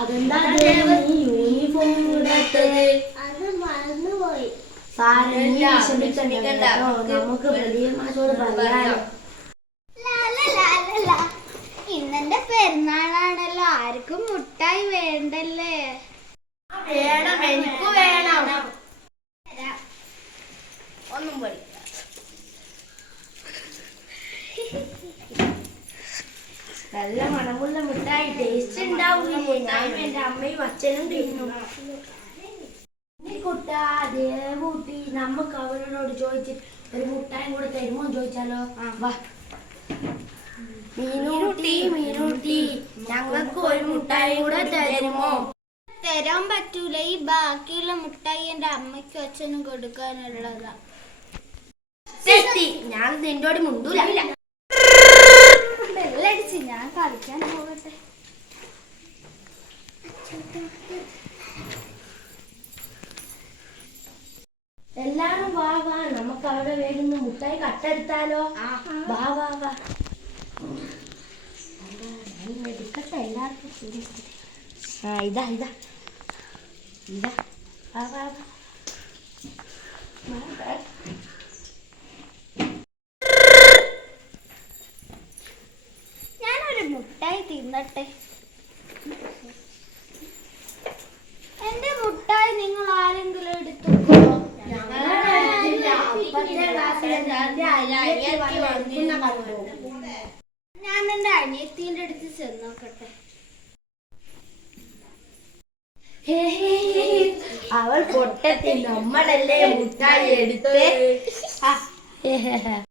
അതെന്താ യൂണിഫോം ഇടാത്തത്? അത് മറന്നുപോയി. നമുക്ക് പ്രദീപ് മാഷോട് പറയാലോ. ഇന്നെന്റെ പെരുന്നാളാണല്ലോ, ആർക്കും മുട്ടായി വേണ്ടല്ലേ? വേണം, എനിക്ക് വേണം. ഒന്നും പഠിക്കാം. നല്ല മണമുള്ള മുട്ടായി, ടേസ്റ്റ് ഉണ്ടാവില്ലേ? ഞാനും എന്റെ അമ്മയും അച്ഛനും തിന്നു. കുട്ടാ ദേവൂട്ടി, നമുക്ക് അവരോട് ചോദിച്ച് ഒരു മുട്ടായും കൂടെ തരുമോ ചോദിച്ചാലോ? വാ മീനൂട്ടി, മീനൂട്ടി, ഞങ്ങൾക്ക് ഒരു മുട്ടായി കൂടെ തരുമോ? തരാൻ പറ്റൂല. ഈ ബാക്കിയുള്ള മുട്ടായി എന്റെ അമ്മയ്ക്കും അച്ഛനും കൊടുക്കാനുള്ളതാ. ഞാൻ നിന്നോട് മുണ്ടൂല. ബെല്ലടിച്ച് ഞാൻ കളിക്കാൻ പോകട്ടെ. എല്ലാരും വാ വാ, നമുക്ക് അവിടെ വേഗം മുട്ടായി കട്ടെടുത്താലോ? വാ വാ വാ. എടുക്കട്ടെ എല്ലാവർക്കും. ഇതാ ഇതാ ഇതാ, വാ വാ വാ. ഞാനൊരു മുട്ടായി തിന്നട്ടെ. എന്റെ മുട്ടായി നിങ്ങൾ ആരെങ്കിലും എടുത്തുക്കോ. ഞാൻ എന്റെ അനിയത്തിന്റെ അടുത്ത് ചെന്നോക്കട്ടെ. അവൾ പൊട്ടത്തിൽ നമ്മളല്ലേ മുട്ടായി എടുത്ത്.